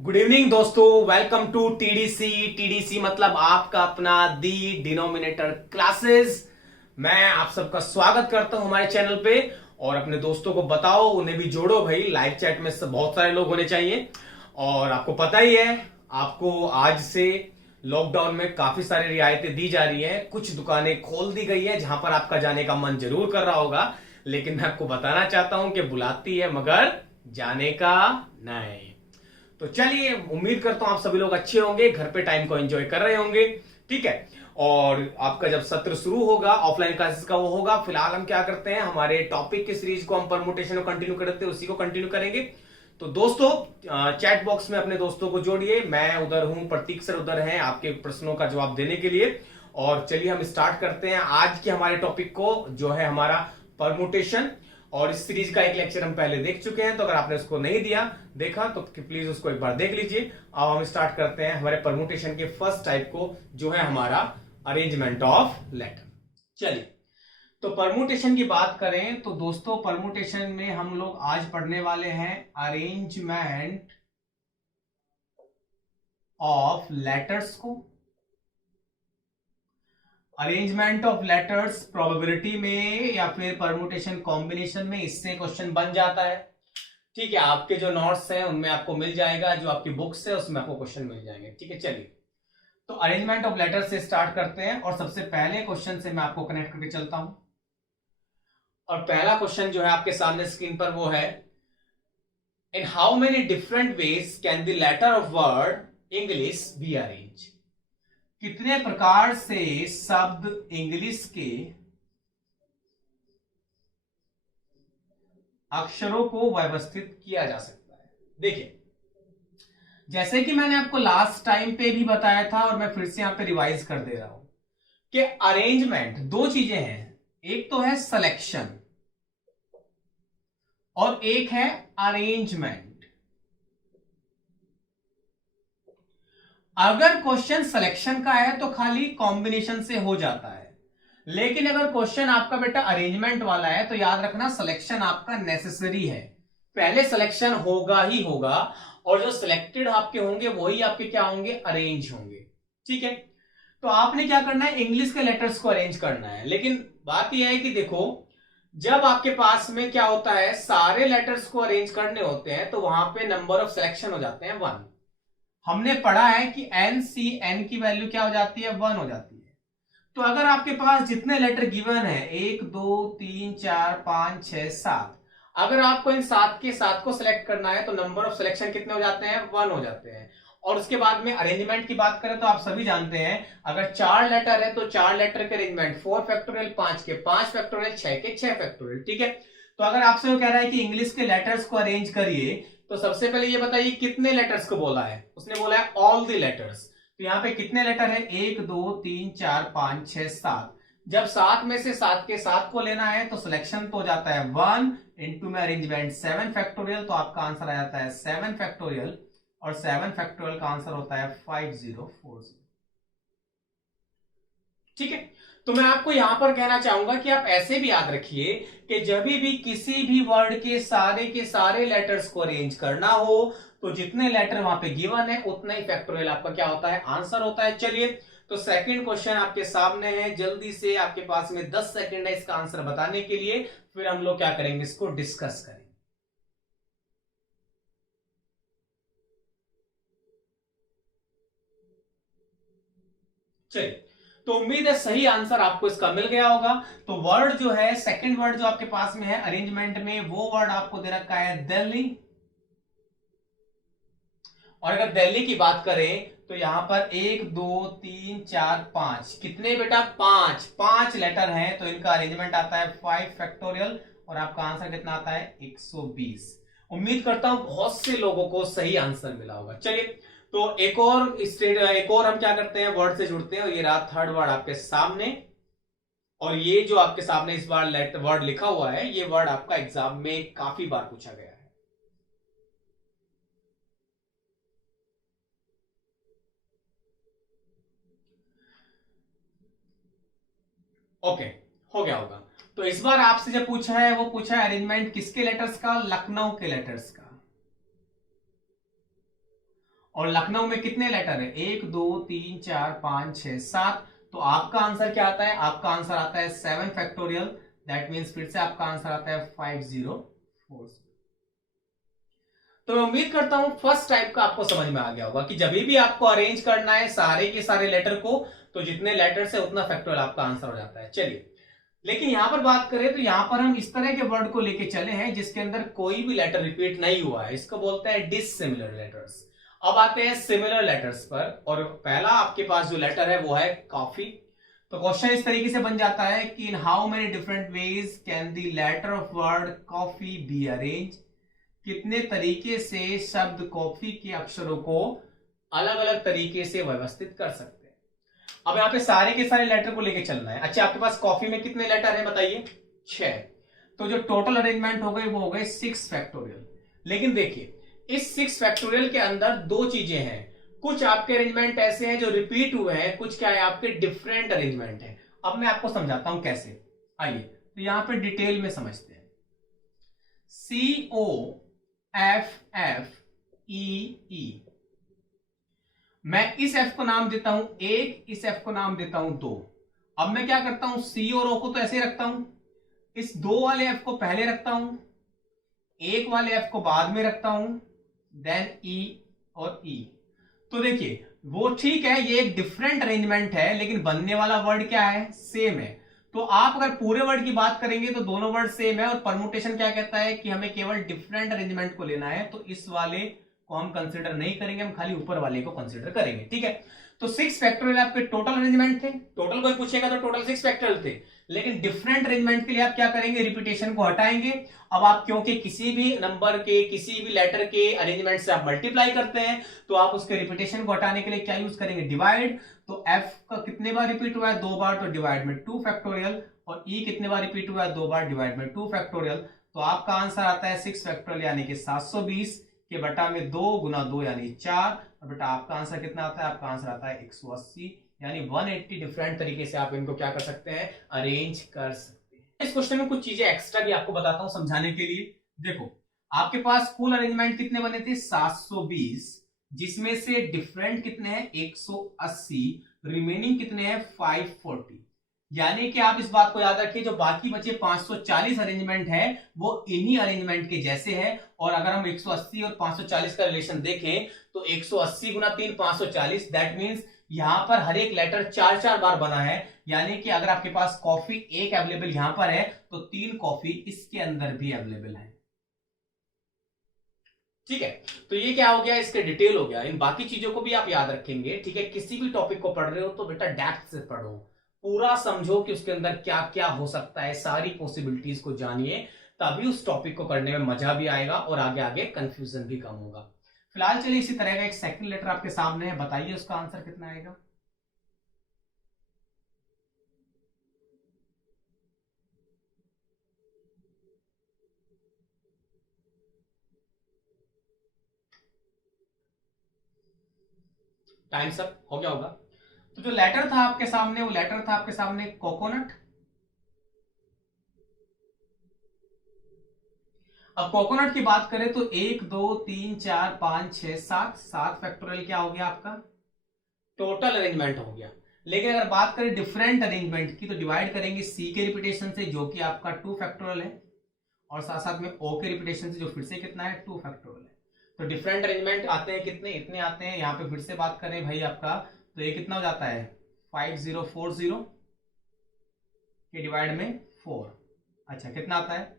Good evening दोस्तों, welcome to TDC. TDC मतलब आपका अपना दी डिनोमिनेटर क्लासेस। मैं आप सबका स्वागत करता हूं हमारे चैनल पे। और अपने दोस्तों को बताओ, उन्हें भी जोड़ो भाई। लाइव चैट में सब बहुत सारे लोग होने चाहिए। और आपको पता ही है, आपको आज से लॉकडाउन में काफी सारी रियायतें दी जा रही हैं। कुछ दुकानें खोल दी गई है जहां पर आपका जाने का मन जरूर कर रहा होगा, लेकिन मैं आपको बताना चाहता हूं कि बुलाती है मगर जाने का नहीं। तो चलिए, उम्मीद करता हूं आप सभी लोग अच्छे होंगे, घर पे टाइम को एंजॉय कर रहे होंगे। ठीक है। और आपका जब सत्र शुरू होगा ऑफलाइन क्लासेस का, वो होगा। फिलहाल हम क्या करते हैं, हमारे टॉपिक की सीरीज को हम परमुटेशन को कंटिन्यू करते हैं, उसी को कंटिन्यू करेंगे। तो दोस्तों, चैट बॉक्स में अपने दोस्तों को जोड़िए। मैं उधर हूं, प्रतीक सर उधर हैं आपके प्रश्नों का जवाब देने के लिए। और चलिए हम स्टार्ट करते हैं आज के हमारे टॉपिक को, जो है हमारा परमुटेशन। और इस सीरीज का एक लेक्चर हम पहले देख चुके हैं, तो अगर आपने उसको नहीं देखा तो प्लीज उसको एक बार देख लीजिए। अब हम स्टार्ट करते हैं हमारे परमुटेशन के फर्स्ट टाइप को, जो है हमारा अरेंजमेंट ऑफ लेटर। चलिए, तो परमुटेशन की बात करें तो दोस्तों, परमुटेशन में हम लोग आज पढ़ने वाले हैं अरेंजमेंट ऑफ लेटर्स को। अरेंजमेंट ऑफ लेटर्स प्रोबेबिलिटी में या फिर परमुटेशन कॉम्बिनेशन में इससे क्वेश्चन बन जाता है। ठीक है, आपके जो नोट्स हैं उनमें आपको मिल जाएगा, जो आपकी बुक्स है उसमें आपको क्वेश्चन मिल जाएंगे। ठीक है, चलिए तो अरेंजमेंट ऑफ लेटर से स्टार्ट करते हैं। और सबसे पहले क्वेश्चन से मैं आपको कनेक्ट करके चलता हूं। और पहला क्वेश्चन जो है आपके सामने स्क्रीन पर, वो है in how many different ways can the letter of word English be arrange. कितने प्रकार से शब्द इंग्लिश के अक्षरों को व्यवस्थित किया जा सकता है। देखिए, जैसे कि मैंने आपको लास्ट टाइम पे भी बताया था और मैं फिर से यहां पे रिवाइज कर दे रहा हूं कि अरेंजमेंट दो चीजें हैं। एक तो है सिलेक्शन और एक है अरेंजमेंट। अगर क्वेश्चन सिलेक्शन का है तो खाली कॉम्बिनेशन से हो जाता है, लेकिन अगर क्वेश्चन आपका बेटा अरेंजमेंट वाला है तो याद रखना सिलेक्शन आपका नेसेसरी है। पहले सिलेक्शन होगा ही होगा, और जो सिलेक्टेड आपके होंगे वही आपके क्या होंगे, अरेंज होंगे। ठीक है, तो आपने क्या करना है, इंग्लिश के लेटर्स को अरेंज करना है। लेकिन बात यह है कि देखो, जब आपके पास में क्या होता है, सारे लेटर्स को अरेंज करने होते हैं तो वहां पे नंबर ऑफ सिलेक्शन हो जाते हैं 1। हमने पढ़ा है कि एन सी एन की वैल्यू क्या हो जाती है, 1 हो जाती है। तो अगर आपके पास जितने लेटर गिवन है, 1 2 3 4 5 6 7, अगर आपको इन 7 के 7 को सिलेक्ट करना है तो नंबर ऑफ सिलेक्शन कितने हो जाते हैं, 1 हो जाते हैं। और उसके बाद में अरेंजमेंट की बात करें तो आप सभी जानते हैं, अगर 4 लेटर है तो 4 लेटर के अरेंजमेंट 4 फैक्टोरियल, 5 के 5 फैक्टोरियल, 6 के 6 फैक्टोरियल। ठीक है, तो अगर आपसे वो कह रहा है कि इंग्लिश के लेटर्स को अरेंज करिए, तो सबसे पहले ये बताइए कितने लेटर्स को बोला है। उसने बोला है ऑल द लेटर्स। तो यहां पे कितने लेटर है, 1 2 3 4 5 6 7। जब 7 में से 7 के 7 को लेना है तो सिलेक्शन तो हो जाता है 1 इंटू में अरेंजमेंट 7 फैक्टोरियल, तो आपका आंसर आ जाता है 7 फैक्टोरियल। और 7 फैक्टोरियल का आंसर होता है 5040। ठीक है, तो मैं आपको यहां पर कहना चाहूंगा कि आप ऐसे भी याद रखिए कि जब भी किसी भी वर्ड के सारे लेटर्स को अरेंज करना हो तो जितने लेटर वहां पे गिवन है उतना ही फैक्टोरियल आपका क्या होता है, आंसर होता है। चलिए, तो सेकंड क्वेश्चन आपके सामने है, जल्दी से आपके पास में 10 सेकंड है इसका आंसर बताने के लिए, फिर हम लोग क्या करेंगे, इसको डिस्कस करेंगे। चलिए, तो उम्मीद है सही आंसर आपको इसका मिल गया होगा। तो वर्ड जो है, सेकंड वर्ड जो आपके पास में है अरेंजमेंट में, वो वर्ड आपको दे रखा है दिल्ली। और अगर दिल्ली की बात करें तो यहां पर 1 2 3 4 5 कितने बेटा, 5 5 लेटर हैं, तो इनका अरेंजमेंट आता है 5 फैक्टोरियल। और आपका आंसर कितना आता है, 120। उम्मीद करता हूं बहुत से लोगों को सही आंसर मिला होगा। चलिए, तो एक और हम क्या करते हैं, वर्ड से जुड़ते हैं। और ये रहा थर्ड वर्ड आपके सामने। और ये जो आपके सामने इस बार वर्ड लिखा हुआ है, ये वर्ड आपका एग्जाम में काफी बार पूछा गया है। ओके, हो गया होगा। तो इस बार आपसे जो पूछा है वो पूछा है अरेंजमेंट किसके लेटर्स का, लखनऊ के लेटर्स का। और लखनऊ में कितने लेटर है? 1 2 3 4 5 6 7। तो आपका आंसर क्या आता है? आपका आंसर आता है 7 फैक्टोरियल। दैट मीन्स फिर से आपका आंसर आता है 5040। तो मैं उम्मीद करता हूं फर्स्ट टाइप का आपको समझ में आ गया होगा कि जब भी आपको अरेंज करना है सारे के सारे लेटर को, तो जितने लेटर्स है उतना फैक्टोरियल आपका आंसर हो जाता है। चलिए, लेकिन यहां पर बात करें तो यहां पर हम इस तरह के वर्ड को लेके चले हैं जिसके अंदर कोई भी लेटर रिपीट नहीं हुआ है। इसको बोलते हैं डिसिमिलर लेटर्स। अब आते हैं सिमिलर लेटर्स पर, और पहला आपके पास जो लेटर है वो है कॉफी। तो क्वेश्चन इस तरीके से बन जाता है कि in how many different ways can the letter of word coffee be arrange? कितने तरीके से शब्द कॉफी के अक्षरों को अलग अलग तरीके से व्यवस्थित कर सकते हैं। अब यहाँ पे सारे के सारे लेटर को लेके चलना है। अच्छा, आपके पास कॉफी में कितने लेटर है बताइए? 6। तो जो टोटल अरेंजमेंट हो गए वो हो गए 6 फैक्टोरियल। लेकिन देखिए, इस 6 फैक्टोरियल के अंदर दो चीजें हैं। कुछ आपके अरेंजमेंट ऐसे हैं जो रिपीट हुए हैं, कुछ क्या है आपके डिफरेंट अरेंजमेंट है। अब मैं आपको समझाता हूं कैसे। आइए, तो यहां पे डिटेल में समझते हैं। COFFEE, मैं इस F को नाम देता हूं 1, इस F को नाम देता हूं 2। अब मैं क्या करता हूं, C और O को तो ऐसे ही रखता हूं, इस 2 वाले F को पहले रखता हूं, 1 वाले F को बाद में रखता हूं, देन E और E। तो देखिए, वो ठीक है, ये एक डिफरेंट अरेंजमेंट है, लेकिन बनने वाला वर्ड क्या है? सेम है। तो आप अगर पूरे वर्ड की बात करेंगे तो दोनों वर्ड सेम है, और परमुटेशन क्या कहता है कि हमें केवल डिफरेंट अरेंजमेंट को लेना है। तो इस वाले को हम कंसीडर नहीं करेंगे, हम खाली ऊपर वाले को कंसीडर करेंगे। ठीक है, तो 6 फैक्टोरियल आपके टोटल अरेंजमेंट थे। टोटल कोई पूछेगा तो टोटल 6 फैक्टोरियल थे, लेकिन डिफरेंट अरेंजमेंट के लिए आप क्या करेंगे? रिपीटेशन को हटाएंगे। अब आप क्योंकि किसी भी नंबर के, किसी भी लेटर के अरेंजमेंट से आप मल्टीप्लाई करते हैं, तो आप उसके रिपीटेशन को हटाने के लिए क्या यूज करेंगे? डिवाइड। तो F का कितने बार रिपीट हुआ है? 2 बार, तो डिवाइड में 2 फैक्टोरियल। और E कितने बार रिपीट हुआ है? 2 बार, डिवाइड में 2 फैक्टोरियल। तो आपका आंसर आता है 6 फैक्टोरियल यानी कि 720 के बटा में 2 गुना 2 यानी 4। और बेटा आपका आंसर कितना आता है? आपका आंसर आता है 180, यानी 180 डिफरेंट तरीके से आप इनको क्या कर सकते हैं? अरेंज कर सकते हैं। इस क्वेश्चन में कुछ चीजें एक्स्ट्रा भी आपको बताता हूं समझाने के लिए। देखो, आपके पास कुल अरेंजमेंट कितने बने थे? 720, जिसमें से डिफरेंट कितने हैं? 180, रिमेनिंग कितने हैं? 540। यानी कि आप इस बात को याद रखिए, जो बाकी बचे 540 अरेंजमेंट है वो इन्हीं अरेंजमेंट के जैसे है। और अगर हम 180 और 540 का रिलेशन देखें तो 180 गुना 3 540, दैट मींस यहां पर हर एक लेटर 4-4 बार बना है। यानी कि अगर आपके पास कॉफी एक अवेलेबल यहां पर है तो 3 कॉफी इसके अंदर भी अवेलेबल है। ठीक है, तो ये क्या हो गया? इसके डिटेल हो गया। इन बाकी चीजों को भी आप याद रखेंगे। ठीक है, किसी भी टॉपिक को पढ़ रहे हो तो बेटा डेप्थ से पढ़ो, पूरा समझो कि उसके अंदर क्या क्या हो सकता है, सारी पॉसिबिलिटीज को जानिए, तभी उस टॉपिक को करने में मजा भी आएगा और आगे आगे कंफ्यूजन भी कम होगा। फिलहाल चलिए, इसी तरह का एक सेकंड लेटर आपके सामने है, बताइए उसका आंसर कितना आएगा? टाइम सब हो गया होगा। तो जो लेटर था आपके सामने, वो लेटर था आपके सामने कोकोनट। अब कोकोनट की बात करें तो 1 2 3 4 5 6 7 फैक्टोरियल क्या हो गया? आपका टोटल अरेंजमेंट हो गया। लेकिन अगर बात करें डिफरेंट अरेंजमेंट की तो डिवाइड करेंगे C के रिपीटेशन से, जो कि आपका 2 फैक्टोरियल है, और साथ साथ में O के रिपीटेशन से, जो फिर से कितना है? 2 फैक्टोरियल है। तो डिफरेंट अरेंजमेंट आते हैं कितने? इतने आते हैं। यहाँ पे फिर से बात करें भाई आपका, तो ये कितना हो जाता है? 5040 के डिवाइड में 4। अच्छा, कितना आता है?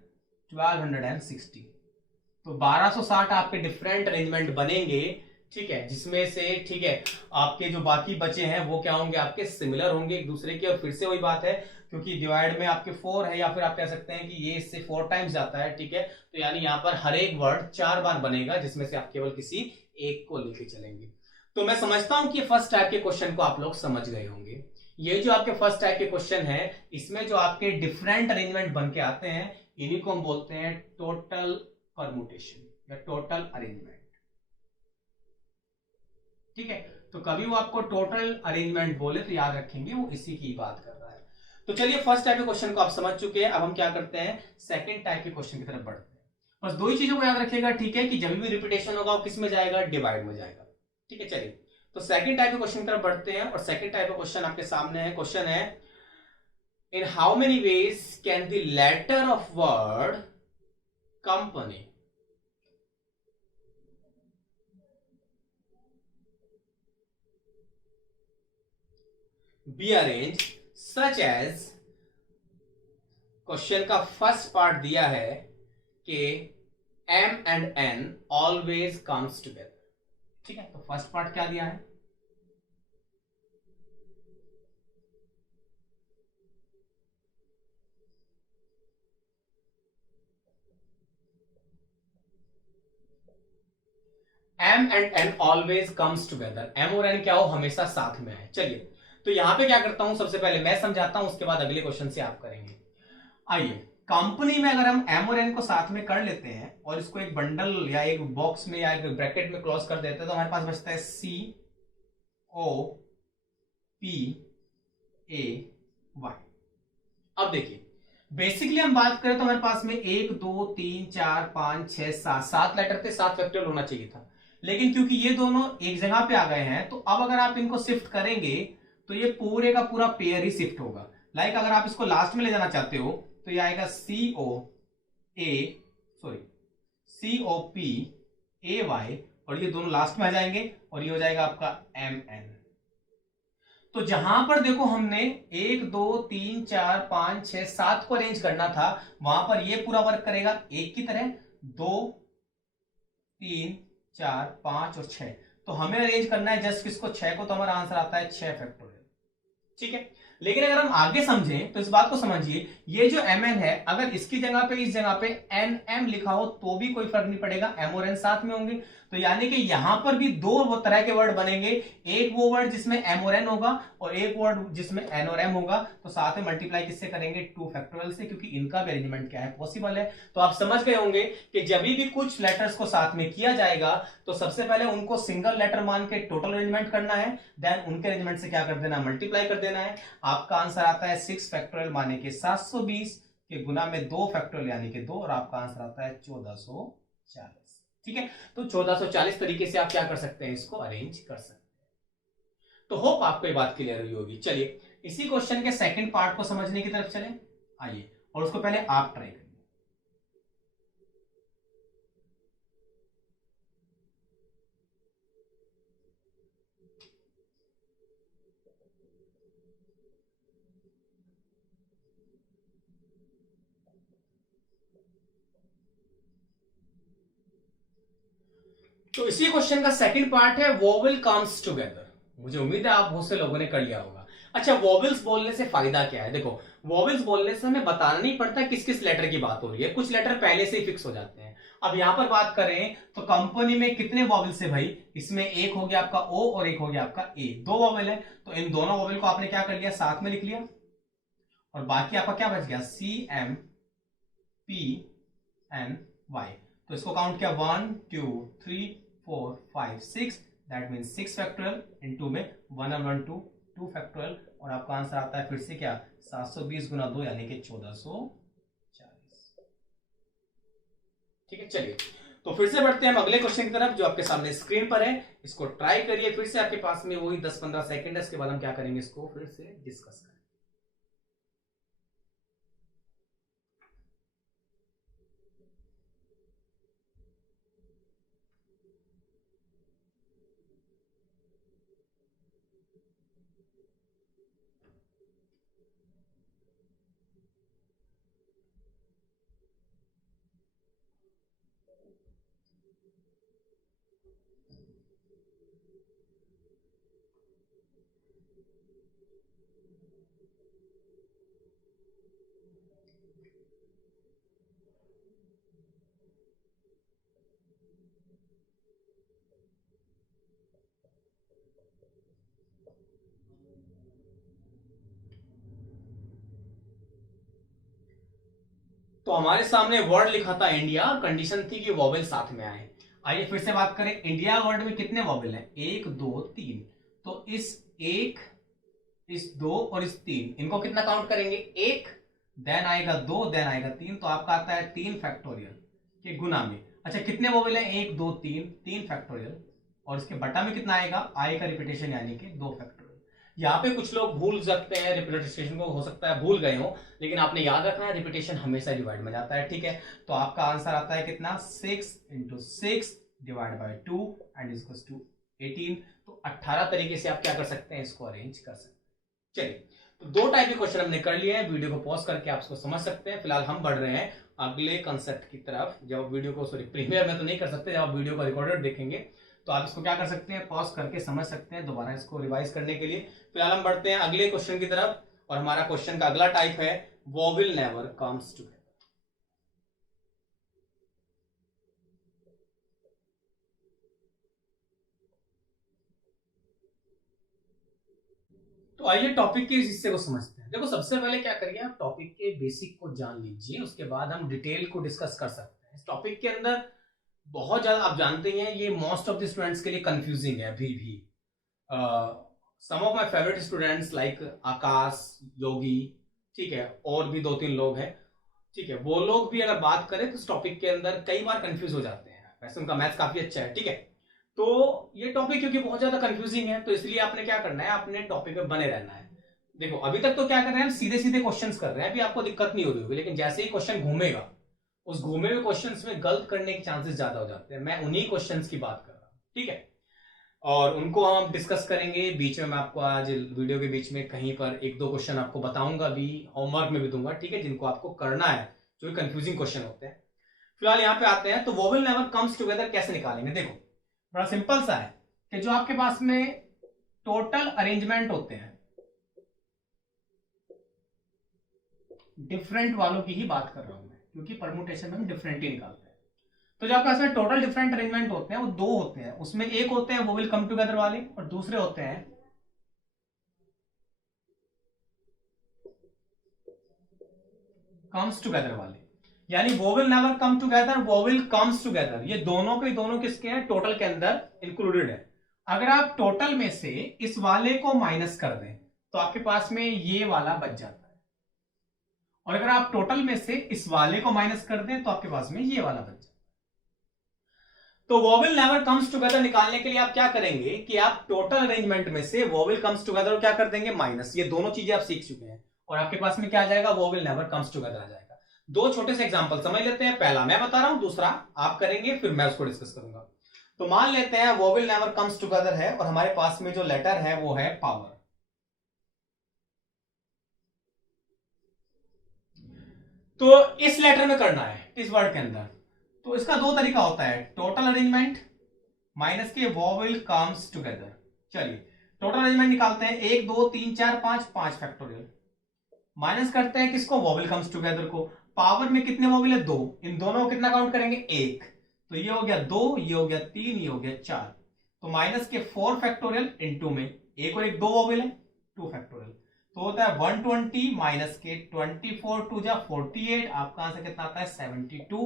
1260। तो 1260 आपके डिफरेंट अरेंजमेंट बनेंगे। ठीक है, जिसमें से ठीक है आपके जो बाकी बचे हैं वो क्या होंगे? आपके सिमिलर होंगे एक दूसरे के। और फिर से वही बात है, क्योंकि डिवाइड में आपके 4 है, या फिर आप कह सकते हैं कि ये इससे 4 टाइम्स जाता है। ठीक है, तो यानी यहाँ पर हर एक वर्ड 4 बार बनेगा, जिसमें से आप केवल किसी एक को लेके चलेंगे। तो मैं समझता हूं कि फर्स्ट टाइप के क्वेश्चन को आप लोग समझ गए होंगे। ये जो आपके फर्स्ट टाइप के क्वेश्चन है, इसमें जो आपके डिफरेंट अरेंजमेंट बन के आते हैं, इन्हीं को हम बोलते हैं टोटल परमुटेशन या टोटल अरेंजमेंट। ठीक है, तो कभी वो आपको टोटल अरेंजमेंट बोले तो याद रखेंगे वो इसी की बात कर रहा है। तो चलिए, फर्स्ट टाइप के क्वेश्चन को आप समझ चुके हैं। अब हम क्या करते हैं? सेकंड टाइप के क्वेश्चन की तरफ बढ़ते हैं। बस दो ही चीजों को याद रखिएगा, ठीक है, कि जब भी रिपीटेशन होगा वो किस में जाएगा? डिवाइड में जाएगा। ठीक है, चलिए तो सेकंड टाइप के क्वेश्चन की तरफ बढ़ते हैं। और सेकंड टाइप का क्वेश्चन आपके सामने है। क्वेश्चन है, in how many ways can the letter of word company be arrange such as, question का फर्स्ट पार्ट दिया है कि M and N always comes together। ठीक है, तो फर्स्ट पार्ट क्या दिया है? M and N always comes together। M और N क्या हो, हमेशा साथ में है। चलिए तो यहां पे क्या करता हूं, सबसे पहले मैं समझाता हूं, उसके बाद अगले क्वेश्चन से आप करेंगे। आइए, कंपनी में अगर हम M और N को साथ में कर लेते हैं और इसको एक बंडल या एक बॉक्स में या एक ब्रैकेट में क्लोज कर देते हैं, तो हमारे पास बचता है COPAY। अब देखिए, बेसिकली हम बात करें तो हमारे पास में 1 2 3 4 5 6 7 7 लेटर थे, 7 फैक्टोरियल होना चाहिए था। लेकिन क्योंकि ये दोनों एक जगह पे आ गए हैं, तो अब अगर आप इनको शिफ्ट करेंगे तो ये पूरे का पूरा पेयर ही शिफ्ट होगा। लाइक अगर आप इसको लास्ट में ले जाना चाहते हो तो ये आएगा COPAY, और ये दोनों लास्ट में आ जाएंगे और ये हो जाएगा आपका MN। तो जहां पर देखो हमने 1 2 3 4 5 6 7 को अरेंज करना था, वहां पर ये पूरा वर्क करेगा एक की तरह, 2 3 4 5 और 6। तो हमें अरेंज करना है जस्ट किसको, 6 को, तो हमारा आंसर आता है 6 फैक्टोरियल। ठीक है, लेकिन अगर हम आगे समझें तो इस बात को समझिए, ये जो MN है, अगर इसकी जगह पे इस जगह पे NM लिखा हो तो भी कोई फर्क नहीं पड़ेगा, M और N साथ में होंगे। तो यानी कि यहां पर भी दो वो तरह के वर्ड बनेंगे, एक वो वर्ड जिसमें M और N होगा और एक वर्ड जिसमें N और M होगा। तो साथ में मल्टीप्लाई किससे करेंगे, 2 फैक्टोरियल से, क्योंकि इनका भी अरेंजमेंट क्या है, पॉसिबल है। तो आप समझ गए होंगे कि जब भी कुछ लेटर्स को साथ में किया जाएगा तो सबसे पहले उनको सिंगल लेटर मान के टोटल अरेंजमेंट करना है, देन उनके अरेंजमेंट से क्या कर देना, मल्टीप्लाई कर देना है। आपका आंसर आता है 6 फैक्टोरियल माने के 720 के गुना में 2 फैक्टोरियल यानी कि 2, और आपका आंसर आता है 1440। ठीक है, तो 1440 तरीके से आप क्या कर सकते हैं, इसको अरेंज कर सकते हैं। तो होप आपको ये बात क्लियर हुई होगी। चलिए इसी क्वेश्चन के सेकंड पार्ट को समझने की तरफ चलें, आइए, और उसको पहले आप ट्राई करिए। तो इसी क्वेश्चन का सेकंड पार्ट है, वोवेल कम्स टुगेदर। मुझे उम्मीद है आप बहुत से लोगों ने कर लिया होगा। अच्छा, वोवेल्स बोलने से फायदा क्या है? देखो, वोवेल्स बोलने से हमें बताना नहीं पड़ता किस किस लेटर की बात हो रही है, कुछ लेटर पहले से ही फिक्स हो जाते हैं। अब यहां पर बात करें तो कंपनी में कितने वोवेल्स है भाई, इसमें एक हो गया आपका O और एक हो गया आपका A, 2 वोवेल है। तो इन दोनों वोवेल को आपने क्या कर लिया, साथ में लिख लिया, और बाकी आपका क्या बच गया, CMPNY। तो इसको काउंट किया, 1 2 3 4 5 6, दैट मीन 6 फैक्टोरियल, इनटू में 1 और 1 2 फैक्टोरियल, और आपका आंसर आता है फिर से क्या, 720 गुना 2 यानी कि 1440। ठीक है, चलिए तो फिर से बढ़ते हैं हम अगले क्वेश्चन की तरफ जो आपके सामने स्क्रीन पर है। इसको ट्राई करिए, फिर से आपके पास में वही 10-15 सेकंड है, इसके बाद हम क्या करेंगे, इसको फिर से डिस्कस करें। तो हमारे सामने वर्ड लिखा था इंडिया, और कंडीशन थी कि वॉवेल साथ में आए। आइए फिर से बात करें, इंडिया वर्ड में कितने वॉवेल हैं, 1 2 3। तो इस 1, इस 2 और इस 3, इनको कितना काउंट करेंगे, 1, देन आएगा 2, देन आएगा 3, तो आपका आता है 3 फैक्टोरियल के गुना में। अच्छा, कितने वोवेल है, 1 2 3, 3 फैक्टोरियल, और इसके बटा में कितना आएगा, आई का रिपीटेशन यानी कि 2 फैक्टोरियल। यहाँ पे कुछ लोग भूल सकते हैं रिपीटेशन को, हो सकता है भूल गए हो, लेकिन आपने याद रखना है रिपीटेशन हमेशा डिवाइड में जाता है, ठीक है। तो आपका आंसर आता है कितना, 6 × 6 divide by 2 and is to 18। तो 18 तरीके से आप क्या कर सकते हैं, इसको अरेंज कर सकते हैं। चलिए, तो 2 टाइप के क्वेश्चन हमने कर लिए हैं, वीडियो को पॉज करके आप इसको समझ सकते हैं। फिलहाल हम बढ़ रहे हैं अगले कंसेप्ट की तरफ। जब वीडियो को, सॉरी प्रीमियर में तो नहीं कर सकते, जब आप वीडियो को रिकॉर्डेड देखेंगे तो आप इसको क्या कर सकते हैं, पॉज करके समझ सकते हैं दोबारा इसको रिवाइज करने के लिए। फिलहाल हम बढ़ते हैं अगले क्वेश्चन की तरफ, और हमारा क्वेश्चन का अगला टाइप है वोवेल नेवर कम्स टुगेदर। तो आइए टॉपिक के इस हिस्से को समझते हैं। देखो, सबसे पहले क्या करिए, आप टॉपिक के बेसिक को जान लीजिए, उसके बाद हम डिटेल को डिस्कस कर सकते हैं। इस टॉपिक के अंदर बहुत ज्यादा, आप जानते हैं ये मोस्ट ऑफ द स्टूडेंट्स के लिए कंफ्यूजिंग है अभी भी। Some of my favourite students like Akash, Yogi, ठीक है, और भी 2-3 लोग हैं, ठीक है, वो लोग भी अगर बात करें तो इस टॉपिक के अंदर कई बार कंफ्यूज हो जाते हैं। वैसे उनका मैथ्स काफी अच्छा है, ठीक है। तो ये टॉपिक क्योंकि बहुत ज्यादा कंफ्यूजिंग है, तो इसलिए आपने क्या करना है, अपने टॉपिक में बने रहना है। देखो, अभी तक तो क्या कर रहे हैं हम, सीधे सीधे क्वेश्चंस कर रहे हैं, अभी आपको दिक्कत नहीं हो रही होगी, लेकिन जैसे ही क्वेश्चन घूमेगा, उस घूमे हुए क्वेश्चंस में गलत करने के चांसेस ज्यादा हो जाते हैं। मैं उन्हीं क्वेश्चंस की बात कर रहा हूं, ठीक है, और उनको हम डिस्कस करेंगे। बीच में मैं आपको आज वीडियो के बीच में कहीं पर 1-2 क्वेश्चन आपको बताऊंगा भी, होमवर्क में भी दूंगा, ठीक है, जिनको आपको करना है, जो कंफ्यूजिंग क्वेश्चन होते हैं। फिलहाल यहाँ पे आते हैं, तो वोवेल नेवर कम्स टुगेदर कैसे निकालेंगे। देखो, बड़ा सिंपल सा है कि जो आपके पास में टोटल अरेंजमेंट होते हैं, डिफरेंट वालों की ही बात कर रहा हूं मैं, क्योंकि परमुटेशन में हम डिफरेंट ही निकालते हैं। तो जो आपके पास में टोटल डिफरेंट अरेंजमेंट होते हैं वो 2 होते हैं, उसमें एक होते हैं वो विल कम टुगेदर वाले, और दूसरे होते हैं कम्स टुगेदर वाले। यानी वो विल नेवर कम टुगेदर, वो विल कम्स टुगेदर, ये दोनों के दोनों किसके हैं, टोटल के अंदर इंक्लूडेड है। अगर आप टोटल में से इस वाले को माइनस कर दें तो आपके पास में ये वाला बच जाता है, और अगर आप टोटल में से इस वाले को माइनस कर दें तो आपके पास में ये वाला बच जाता है। तो वोवेल नेवर कम्स टुगेदर निकालने के लिए आप क्या करेंगे कि आप टोटल अरेंजमेंट में से वोवेल कम्स टुगेदर क्या कर देंगे, माइनस। ये दोनों चीजें आप सीख चुके हैं, और आपके पास में क्या आ जाएगा, वोवेल नेवर कम्स टुगेदर आ जाएगा। 2 छोटे से एग्जांपल समझ लेते हैं, पहला मैं बता रहा हूं, दूसरा आप करेंगे, फिर मैं उसको डिस्कस करूंगा। तो मान लेते हैं वोवेल नेवर कम्स टुगेदर है, और हमारे पास में जो लेटर है वो है पावर। तो इस लेटर में करना है, इस वर्ड के अंदर। तो इसका 2 तरीका होता है, टोटल अरेंजमेंट माइनस के वोवेल कम्स टुगेदर। चलिए टोटल अरेंजमेंट निकालते हैं, 1 2 3 4 5 फैक्टोरियल, माइनस करते हैं किसको, वोवेल कम्स टुगेदर को। पावर में कितने वोवेल है, 2, इन दोनों को कितना काउंट करेंगे, 1। तो ये हो गया 2, ये हो गया 3, ये हो गया 4। तो माइनस के 4 फैक्टोरियल इंटू में 1 और 1 2 वोवेल है, 2 फैक्टोरियल। तो होता है 120 माइनस के 24 2 जा 48, आपका आंसर कितना आता है, 72।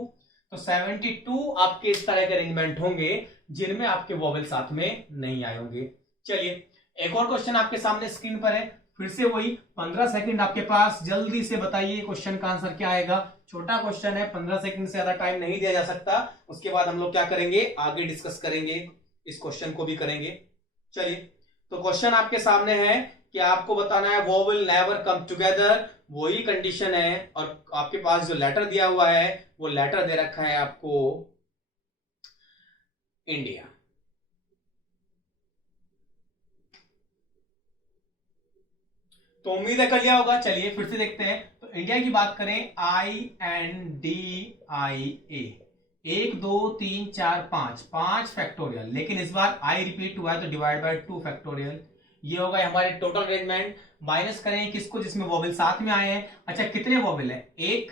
तो 72 आपके इस तरह के अरेंजमेंट होंगे जिनमें आपके वोवेल साथ में नहीं आए होंगे। चलिए एक और क्वेश्चन आपके सामने स्क्रीन पर है, फिर से वही 15 सेकंड आपके पास, जल्दी से बताइए क्वेश्चन का आंसर क्या आएगा। छोटा क्वेश्चन है, 15 सेकंड से ज्यादा टाइम नहीं दिया जा सकता। उसके बाद हम लोग क्या करेंगे, आगे डिस्कस करेंगे, इस क्वेश्चन को भी करेंगे। चलिए तो क्वेश्चन आपके सामने है कि आपको बताना है वो विल नेवर कम टुगेदर, वही कंडीशन है, और आपके पास जो लेटर दिया हुआ है वो लेटर दे रखा है आपको इंडिया। तो उम्मीद है कर लिया होगा। चलिए फिर से देखते हैं, तो इंडिया की बात करें, INDIA, 1 2 3 4 5 फैक्टोरियल, लेकिन इस बार आई रिपीट हुआ है तो डिवाइड बाय 2 फैक्टोरियल। ये होगा हमारे टोटल अरेंजमेंट। माइनस करें किसको, जिसमें वोवेल साथ में आए हैं। अच्छा कितने वोवेल है, 1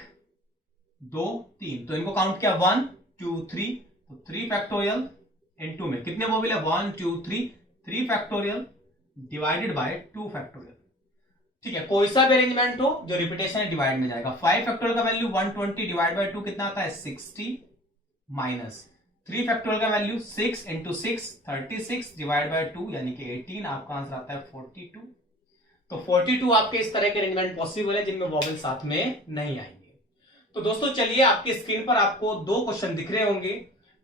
2 3, तो इनको काउंट किया 1 2 3, तो 3 फैक्टोरियल इनटू में कितने वोवेल है, 1 2 3, 3 फैक्टोरियल डिवाइडेड बाय 2 फैक्टोरियल। ठीक है, कोई सा भी अरेंजमेंट हो जो रिपीटेशन है डिवाइड में जाएगा। 5 फैक्टोरियल का वैल्यू 120 डिवाइड बाय 2 कितना आता है, 60, माइनस 3 फैक्टोरियल का वैल्यू 6 इंटू 6 36 डिवाइड बाय 2 यानी कि 18, आपका आंसर आता है 42। तो 42 आपके इस तरह के अरेंजमेंट पॉसिबल है जिनमें वोवेल साथ में नहीं आएंगे। तो दोस्तों चलिए, आपकी स्क्रीन पर आपको 2 क्वेश्चन दिख रहे होंगे,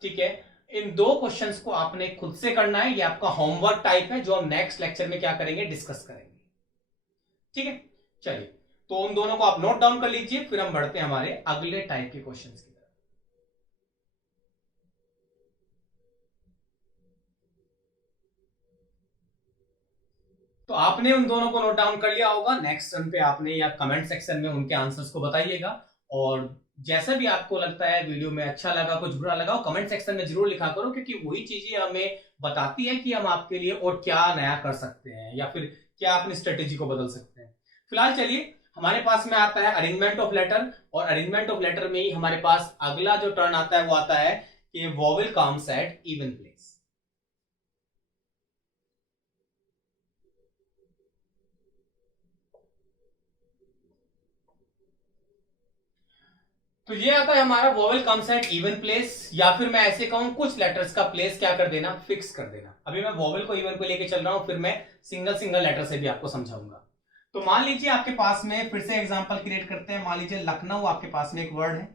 ठीक है। इन दो क्वेश्चंस को आपने खुद से करना है, ये आपका होमवर्क टाइप है जो हम नेक्स्ट लेक्चर में क्या करेंगे, डिस्कस करेंगे। ठीक है, चलिए तो उन दोनों को आप नोट डाउन कर लीजिए, फिर हम बढ़ते हैं हमारे अगले टाइप के क्वेश्चंस की तरफ। तो आपने उन दोनों को नोट डाउन कर लिया होगा, नेक्स्ट टर्न पे आपने या कमेंट सेक्शन में उनके आंसर्स को बताइएगा। और जैसा भी आपको लगता है वीडियो में अच्छा लगा, कुछ बुरा लगा, कमेंट सेक्शन में जरूर लिखा करो, क्योंकि वही चीजें हमें बताती है कि हम आपके लिए और क्या नया कर सकते हैं या फिर क्या अपनी स्ट्रेटेजी को बदल सकते हैं। फिलहाल चलिए, हमारे पास में आता है अरेंजमेंट ऑफ लेटर, और अरेंजमेंट ऑफ लेटर में ही हमारे पास अगला जो टर्न आता है वो आता है कि vowel comes at even place. तो ये आता है हमारा vowel comes at even place, या फिर मैं ऐसे कहूं कुछ लेटर्स का प्लेस क्या कर देना, फिक्स कर देना। अभी मैं वोवेल को इवन को लेके चल रहा हूं, फिर मैं सिंगल सिंगल लेटर से भी आपको समझाऊंगा। तो मान लीजिए आपके पास में, फिर से एग्जांपल क्रिएट करते हैं, मान लीजिए लखनऊ आपके पास में एक वर्ड है,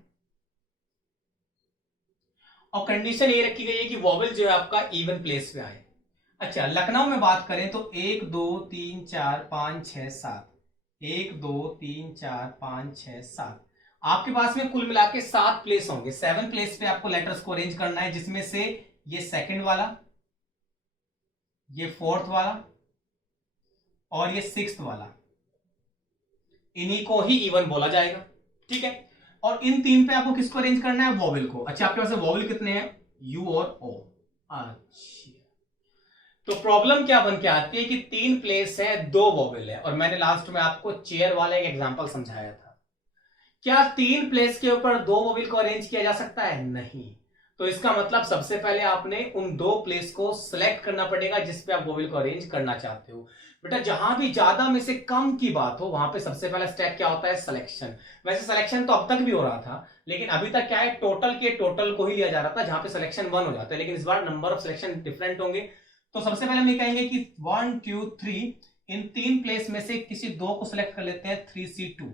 और कंडीशन ये रखी गई है कि वोवेल जो है आपका इवन प्लेस पे आए। अच्छा, लखनऊ में बात करें तो 1 2 3 4 5 6 7, 1 2 3 4 5 6 7, आपके पास में कुल मिला के 7 प्लेस होंगे। 7 प्लेस पे आपको लेटर्स को अरेंज करना है, जिसमें से ये सेकंड वाला, ये फोर्थ वाला और ये सिक्स्थ वाला, इन्हीं को ही इवन बोला जाएगा। ठीक है, और इन तीन पे आपको किसको अरेंज करना है, वोवेल को। अच्छा, आपके पास वोवेल कितने हैं, यू और ओ। अच्छा, तो प्रॉब्लम क्या बन के आती है कि 3 प्लेस है, 2 वोवेल है, और मैंने लास्ट में आपको चेयर वाला एक एग्जांपल समझाया था। क्या 3 प्लेस के ऊपर 2 वोवेल को अरेंज किया जा सकता है, नहीं। तो इसका मतलब सबसे पहले आपने उन 2 प्लेस को सिलेक्ट करना पड़ेगा जिस पे आप वोवेल को अरेंज करना चाहते हो। बेटा, जहां भी ज्यादा में से कम की बात हो वहां पे सबसे पहला स्टेप क्या होता है, सिलेक्शन। वैसे सिलेक्शन तो अब तक भी हो रहा था, लेकिन अभी तक क्या है, टोटल के टोटल को ही लिया जा रहा था, जहां पे सिलेक्शन 1 हो जाता है, लेकिन इस बार नंबर ऑफ सिलेक्शन डिफरेंट होंगे। तो सबसे पहले हम ये कहेंगे कि 1 2 3, इन 3 प्लेस में से किसी 2 को सिलेक्ट कर लेते हैं, 3C2।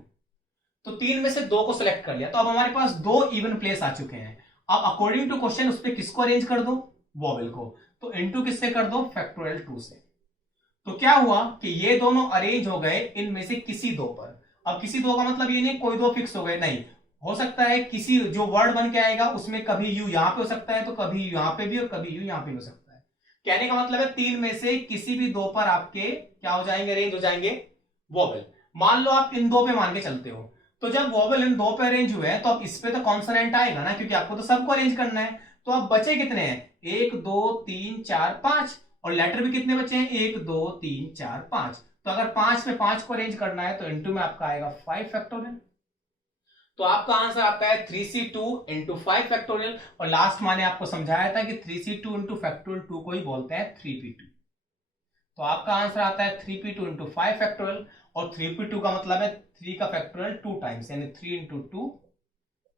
तो 3 में से 2 को सिलेक्ट कर लिया, तो अब हमारे पास 2 इवन प्लेस आ चुके हैं। अब अकॉर्डिंग टू क्वेश्चन उस पर किसको अरेंज कर दो, वोवेल को। तो इनटू किससे कर दो, फैक्टोरियल 2 से। तो क्या हुआ कि ये दोनों अरेंज हो गए इनमें से किसी 2 पर। अब किसी 2 का मतलब ये नहीं कोई 2 फिक्स हो गए, नहीं, हो सकता है किसी जो वर्ड बन के आएगा उसमें कभी यू यहां पे हो सकता है, तो कभी यहां पे भी, और कभी यू यहां पे हो सकता है। कहने का मतलब है 3 में से किसी भी 2 पर आपके क्या हो जाएंगे, अरेंज हो जाएंगे वोवेल। मान लो आप इन 2 पे मान के चलते हो, तो जब वोवेल इन 2 पे अरेंज हुए हैं तो अब इस पे तो कॉन्सोनेंट आएगा ना, क्योंकि आपको तो सबको अरेंज करना है। तो अब बचे कितने हैं, 1 2 3 4 5, और लेटर भी कितने बचे हैं, 1 2 3 4 5। तो अगर 5 में 5 को अरेंज करना है तो इनटू में आपका आएगा 5 फैक्टोरियल। तो आपका आंसर आता है 3C2 इंटू 5 फैक्टोरियल। और लास्ट मैंने आपको समझाया था कि 3C2 इंटू फैक्टोरियल 2 को ही बोलते हैं 3P2। तो आपका आंसर आता है 3P2 इंटू 5 फैक्टोरियल, और 3P2 का मतलब है 3 का फैक्टोरियल 2 टाइम्स, यानी 3 इंटू 2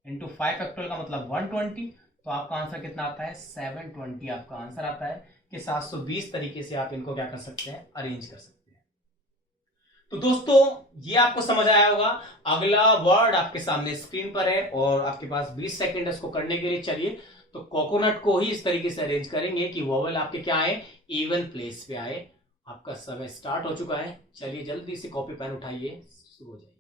इंटू 5 फैक्टोरियल का मतलब 120। तो आपका आंसर कितना आता है, 720 आपका आंसर आता है, कि 720 तरीके से आप इनको क्या कर सकते हैं, अरेंज कर सकते हैं। तो दोस्तों, ये आपको समझ आया होगा। अगला वर्ड आपके सामने स्क्रीन पर है और आपके पास 20 सेकंड है इसको करने के लिए। चलिए, तो कोकोनट को ही इस तरीके से अरेंज करेंगे कि वोवेल आपके क्या आए, इवन प्लेस पे आए। आपका समय स्टार्ट हो चुका है, चलिए जल्दी से कॉपी पेन उठाइए, शुरू हो जाइए।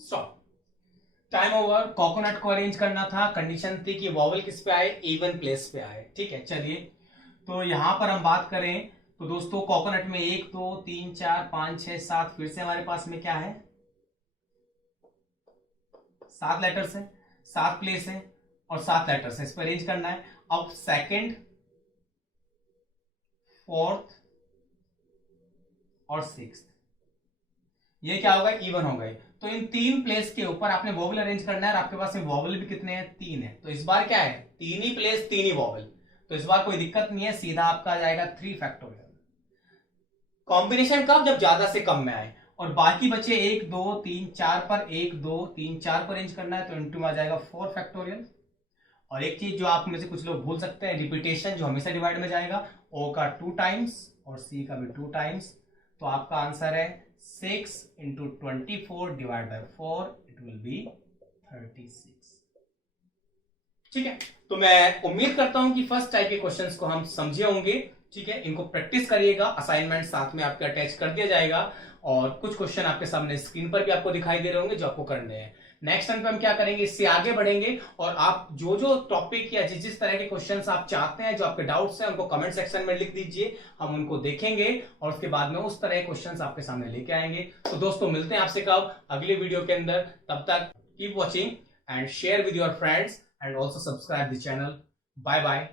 Stop, time over. कोकोनट को अरेंज करना था, कंडीशन थी कि वॉवेल किस पे आए, इवन प्लेस पे आए। ठीक है, चलिए तो यहां पर हम बात करें तो दोस्तों कोकोनट में 1 2 3 4 5 6 7, फिर से हमारे पास में क्या है, 7 लेटर्स हैं, 7 प्लेस हैं और 7 लेटर्स हैं, इस पर अरेंज करना है। अब सेकंड, फोर्थ और सिक्स्थ, ये क्या हो गए, इवन हो गए। तो इन 3 प्लेस के ऊपर आपने वॉवल अरेंज करना है और आपके पास में वॉवल भी कितने हैं, 3 है। तो इस बार क्या है, 3 ही प्लेस 3 ही वॉवल, तो इस बार कोई दिक्कत नहीं है, सीधा आपका आ जाएगा 3 फैक्टोरियल। कॉम्बिनेशन कब, जब ज्यादा से कम में आए। और बाकी बचे 1 2 3 4 पर, 1 2 3 4 पर अरेंज करना है, तो इनटू में आ जाएगा 4 फैक्टोरियल। और एक चीज जो आप में से कुछ लोग भूल सकते हैं, रिपीटेशन जो हमेशा डिवाइड में जाएगा, ओ का 2 टाइम्स और सी का भी 2 टाइम्स। तो आपका आंसर है 6 into 24 divide by 4, it will be 36। ठीक है, तो मैं उम्मीद करता हूं कि फर्स्ट टाइप के क्वेश्चंस को हम समझे होंगे। ठीक है, इनको प्रैक्टिस करिएगा, असाइनमेंट साथ में आपके अटैच कर दिया जाएगा और कुछ क्वेश्चन आपके सामने स्क्रीन पर भी आपको दिखाई दे रहे होंगे जो आपको करने हैं। नेक्स्ट टाइम पे हम क्या करेंगे, इससे आगे बढ़ेंगे और आप जो जो टॉपिक या जिस जिस तरह के क्वेश्चंस आप चाहते हैं, जो आपके डाउट्स हैं, उनको कमेंट सेक्शन में लिख दीजिए, हम उनको देखेंगे और उसके बाद में उस तरह के क्वेश्चंस आपके सामने लेके आएंगे। तो दोस्तों मिलते हैं आपसे कब, अगले वीडियो के अंदर। तब तक keep watching and share with your friends and also subscribe the channel. Bye bye.